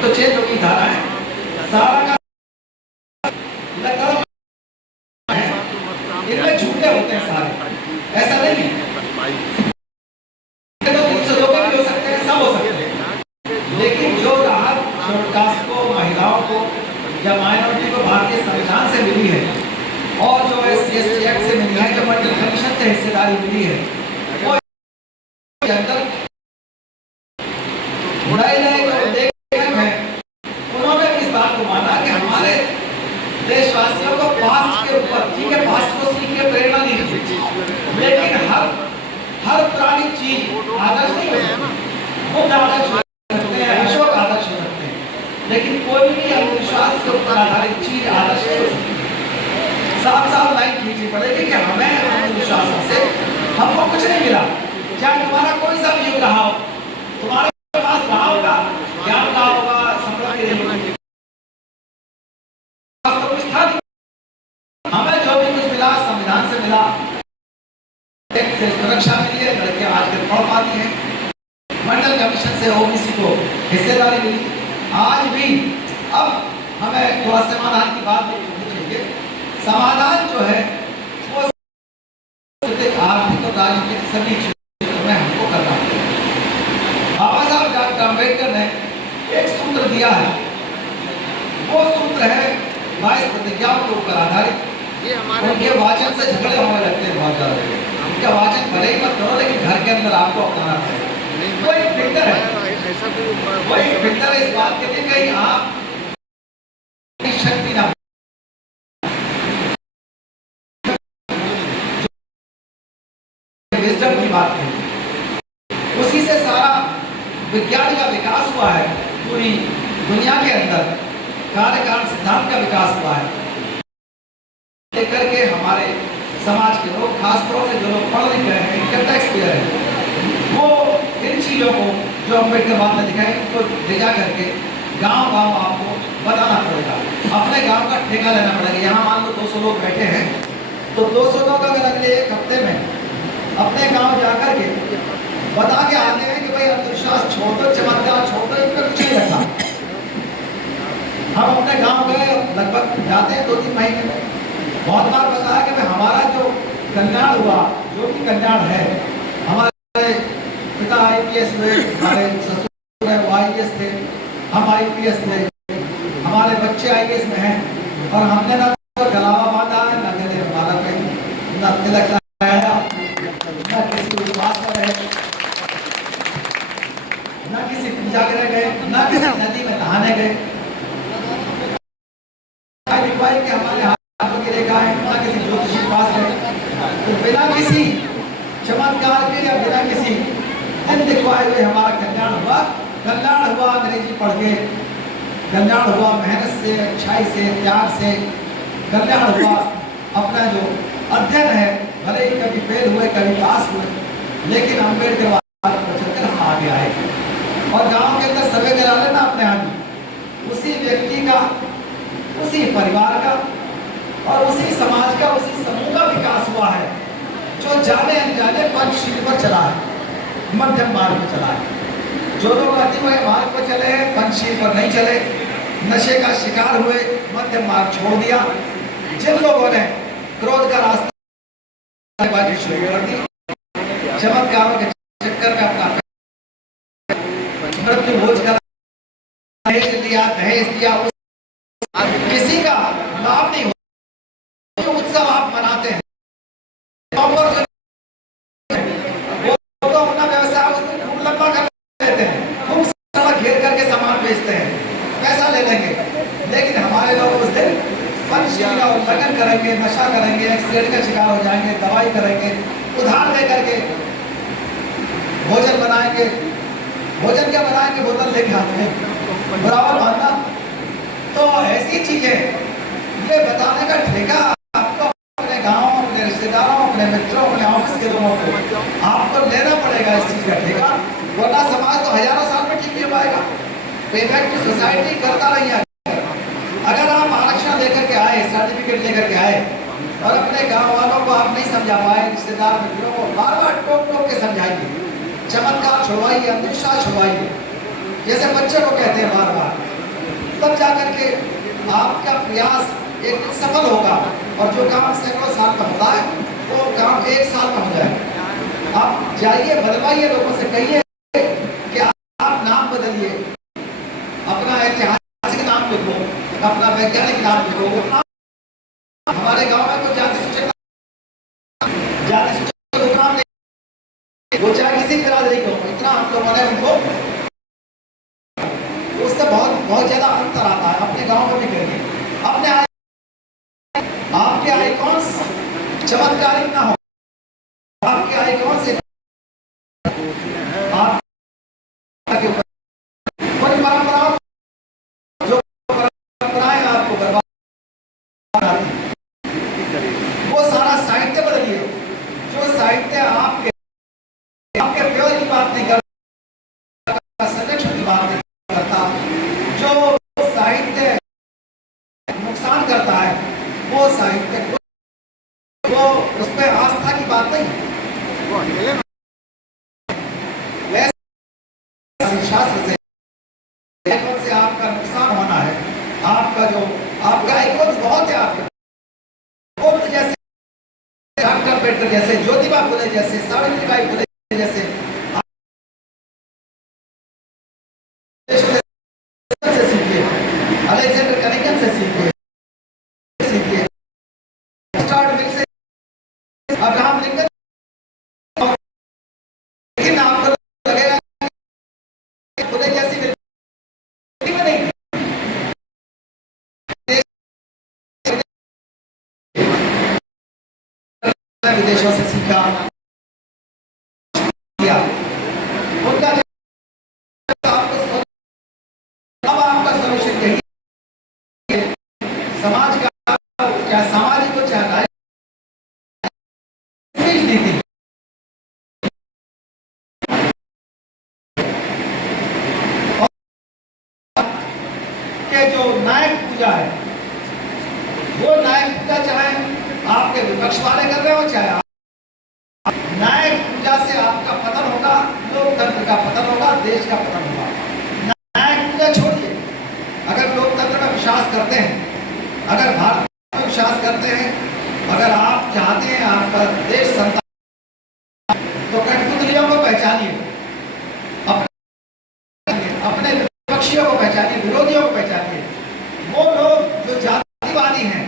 अब तो चेंज होगी धारा है, सारा का इनमें झूठे होते हैं सारे, ऐसा नहीं है। तो 302 पे भी हो सकते हैं, सब हो सकते हैं, लेकिन जो राहत कास्ट को, महिलाओं को या माइनॉरिटी को भारतीय संविधान से मिली है और जो SC ST एक्ट से मिली है, जो मंडल कमीशन से हिस्सेदारी मिली है, वो अंदर नए जो लेखक हैं उन्होंने इस बात को माना कि हमारे देशवासियों को पास्ट के ऊपर, ठीक है, पास्ट को सीख के प्रेरणा नहीं थी, लेकिन हर पुरानी चीज आदर्श नहीं हो सकती, वो आदर्श हो सकते हैं, अशोक आदर्श हो सकते हैं, लेकिन कोई भी अंधविश्वास के ऊपर आधारित चीज आदर्श नहीं हो सकती। साफ साफ लाइन खींचनी पड़ेगी कि हमें अंधविश्वासों से हमको कुछ नहीं मिला, चाहे तुम्हारा कोई सा भी युग रहा हो, तुम्हारे पास रहा होगा, ज्ञान रहा होगा, समृद्धि रही होगी, तो कुछ था नहीं। हमें जो भी कुछ मिला संविधान से मिला, से सुरक्षा मिली है, लड़कियां आज तक पढ़ पाती हैं, मंडल कमीशन से OBC को हिस्सेदारी मिली। आज भी अब हमें थोड़ा समाधान की बात चाहिए। समाधान जो है वो आर्थिक और राजनीतिक सभी क्षेत्रों में हमको करना है। बाबा साहब डॉक्टर अम्बेडकर ने एक सूत्र दिया है, वो सूत्र है 22 प्रतिज्ञाओं के ऊपर आधारित। उनके वाचन से झगड़े होने लगते हैं बहुत ज्यादा, उनका वाचन भले ही मत करो, लेकिन घर के अंदर आपको अपनाना पड़ेगा। वो एक फिल्टर है, वो एक फिल्टर है इस बात के लिए कहीं आप शक्ति ना विजडम की बात है, उसी से सारा विज्ञान का विकास हुआ है, पूरी दुनिया के अंदर कार्यकारण सिद्धांत का विकास हुआ है। लेकर के हमारे समाज के लोग, खासतौर से जो लोग पढ़ लिख रहे हैं, इनका टैक्स पेयर है, वो इन चीजों को जो अम्बेडकर बात में दिखाई उनको ले जा करके गांव गांव आपको बताना पड़ेगा, अपने गांव का ठेका लेना पड़ेगा। यहाँ मान लो 200 लोग बैठे हैं, तो 200 लोग अगर अगले एक हफ्ते में अपने गांव जाकर के बता के आते हैं कि भाई अंधविश्वास छोड़ दो, चमत्कार छोड़ दो, इन पर कुछ नहीं रखा। हम अपने गांव गए, लगभग जाते हैं 2-3 महीने में, बहुत बार बताया कि भाई हमारा जो कल्याण हुआ, जो भी कल्याण है, हमारे पिता IPS हुए, हमारे ससुर है वो IAS थे, हम IPS थे, हमारे बच्चे IAS में हैं, और हमने ना तो जलावा बांधा है, ना गले हमारा पे ना तिलक लगाया, ना किसी विश्वास में रहे, ना किसी पूजा करने गए, ना किसी नदी में नहाने गए, कि हमारे हाथों की रेखा है, ना किसी ज्योतिषी के पास गए, तो बिना किसी चमत्कार के या बिना किसी दिन दिखवाए हुए हमारा कल्याण हुआ। कल्याण हुआ अंग्रेजी पढ़ के, कल्याण हुआ मेहनत से, अच्छाई से, त्याग से, कल्याण हुआ अपना जो अध्ययन है, भले ही कभी फेल हुए कभी पास हुए, लेकिन अम्बेडकर को चलकर हम आगे आए। और गांव के अंदर सर्वे करा लेना अपने आदमी, उसी व्यक्ति का, उसी परिवार का और उसी समाज का, उसी समूह का विकास हुआ है जो जाने अनजाने पंचशील पर चला है, मध्यम मार्ग पर चला है। जो लोग अतिमय मार्ग पर चले हैं, पंचशील पर नहीं चले, नशे का शिकार हुए, मध्यम मार्ग छोड़ दिया। जिन लोगों ने क्रोध का रास्ता शुरू कर दी, चमत्कारों के चक्कर में अपना मृत्यु भोज कर दहेज दिया, किसी का लाभ नहीं हो, जो उत्सव आप मनाते हैं, वो तो अपना व्यवसाय उस दिन खूब लंबा कर लेते हैं, खूब सड़क घेर करके सामान बेचते हैं, पैसा ले लेंगे, लेकिन हमारे लोग उस दिन पंचशील का उल्लंघन करेंगे, नशा करेंगे, एक्सीडेंट का शिकार हो जाएंगे, दवाई करेंगे, उधार दे करके भोजन बनाएंगे। भोजन क्या बनाएंगे? बोतल लेके आते हैं, बराबर मानना। तो ऐसी चीजें ये बताने का ठेका आपको अपने गांव, अपने रिश्तेदारों, अपने मित्रों, अपने ऑफिस के लोगों को आपको लेना पड़ेगा इस चीज का ठेका, वरना समाज तो हजारों साल में ठीक नहीं हो पाएगा। पेबैक टू सोसाइटी करता नहीं है। अगर आप आरक्षण लेकर के आए, सर्टिफिकेट लेकर के आए और अपने गाँव वालों को आप नहीं समझा पाए, रिश्तेदार मित्रों को बार बार टोक टोक के समझाइए, चमत्कार छुड़वाइए, अंधविश्वास छुड़वाइए, जैसे बच्चे को कहते हैं बार बार तब जाकर के आपका प्रयास एक दिन सफल होगा और जो काम सैकड़ों साल का होता है वो काम 1 साल का हो जाए। आप जाइए, बदलवाइए, लोगों से कहिए कि आप नाम बदलिए, अपना ऐतिहासिक नाम लिखो, अपना वैज्ञानिक नाम लिखो। हमारे गांव में तो जाति सूचक नाम नहीं, वो चाहे किसी बिरादरी को, इतना हम लोगों ने उनको, उससे बहुत ज्यादा अंतर आता है। अपने गांव में भी करिए, अपने आपके आइकॉन्स चमत्कारिक ना हो, आपके आइकॉन से आप परंपराओं, जो परंपराएं आपको बर्बाद, वो सारा साहित्य बदलिए। जो साहित्य आपके प्योर की बात नहीं करता, संरक्षण की बात नहीं करता, जो साहित्य नुकसान करता है, वो साहित्य वो उसमें आस्था की बात नहीं। शास्त्र से आपका नुकसान होना है। आपका आइकॉन बहुत है, आपके जैसे डॉक्टर अम्बेडकर जैसे, ज्योतिबा फुले जैसे, सावित्रीबाई फुले जैसे, से सीखिए, अलेक्जेंडर कनिंघम से सीखिए, स्टार्ट मिल से, अब्राहम लिंकन। लेकिन आपको लगेगा फुले जैसी नहीं, विदेशों से सीखा, उनका आपका सोल्यूशन यही है, समाज का क्या सामाजिक को चाहता है नीति के जो नायक पूजा है, वो नायक पूजा चाहे आपके विपक्ष वाले कर रहे हो, चाहे नायक पूजा से आपका पतन होगा, लोकतंत्र का पतन होगा, देश का पतन होगा। नायक पूजा छोड़िए। अगर लोकतंत्र में विश्वास करते हैं, अगर भारत में विश्वास करते हैं, अगर आप चाहते हैं आपका देश संतान, तो कठपुतलियों को पहचानिए, अपने विपक्षियों को पहचानिए, विरोधियों को पहचानिए। वो लोग जो जातिवादी हैं,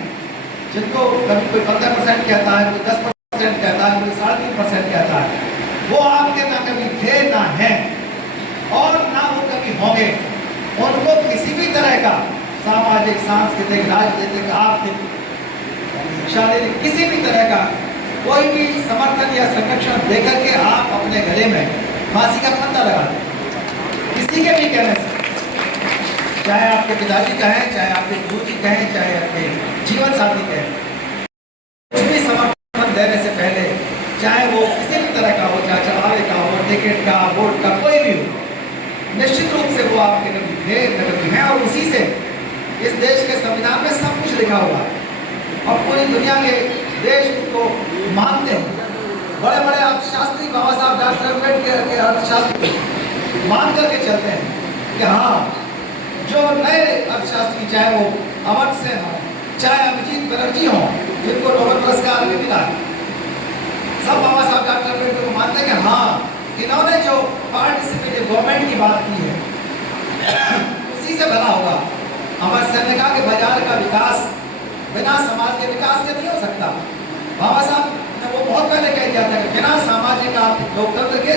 जिनको कभी कोई 15% कहता है, कोई 10% कहता है, कोई 3.5% कहता है, वो आपके ना कभी थे ना हैं और ना वो कभी होंगे। उनको किसी भी तरह का सामाजिक, सांस्कृतिक, राजनीतिक, आर्थिक, शारीरिक, किसी भी तरह का कोई भी समर्थन या संरक्षण देकर के आप अपने गले में फांसी का फंदा लगा दें, किसी के भी कहने से, चाहे आपके पिताजी कहें, चाहे आपके गुरुजी कहें, चाहे आपके जीवन साथी कहें, कुछ भी समर्थन देने से पहले, चाहे वो किसी भी तरह का हो, चाहे चलावे का हो, टिकट का, वोट का, कोई भी हो, निश्चित रूप से वो आपके कभी थे न कभी हैं। और उसी से इस देश के संविधान में सब कुछ लिखा हुआ है और पूरी दुनिया के देश उसको मानते हैं। बड़े बड़े अर्थशास्त्री, बाबा साहब डॉक्टर अम्बेडकर के अर्थशास्त्री मान करके चलते हैं कि हाँ, जो नए अर्थशास्त्री, चाहे वो अमर्त्य सेन हो, चाहे अभिजीत बनर्जी हो, जिनको नोबेल पुरस्कार भी मिला, सब बाबा साहब डॉक्टर अम्बेडकर को मानते हैं कि हाँ, इन्होंने जो पार्टिसिपेटिव गवर्नमेंट की बात की है उसी से भला होगा। अमर्त्य सेन ने कहा कि बाजार का विकास बिना समाज के विकास के नहीं हो सकता। बाबा साहब ने वो बहुत पहले कह दिया था कि बिना सामाजिक आर्थिक लोकतंत्र के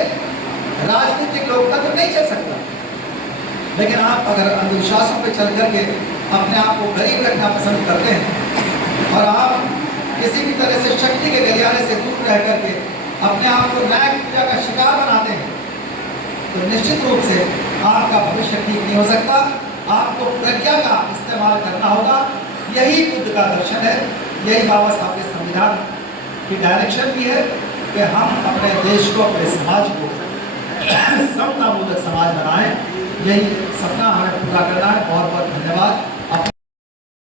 राजनीतिक लोकतंत्र नहीं चल सकता। लेकिन आप अगर अंधविश्वासों पर चल करके अपने आप को गरीब रखना पसंद करते हैं और आप किसी भी तरह से शक्ति के गलियारे से दूर रह करके अपने आप को नायक पूजा का शिकार बनाते हैं, तो निश्चित रूप से आपका भविष्य ठीक नहीं हो सकता। आपको प्रज्ञा का इस्तेमाल करना होगा। यही बुद्ध का दर्शन है, यही बाबा साहब के संविधान की डायरेक्शन भी है कि हम अपने देश को, अपने समाज को समतामूलक समाज बनाएं। यही सपना हमें पूरा करना है। बहुत बहुत धन्यवाद।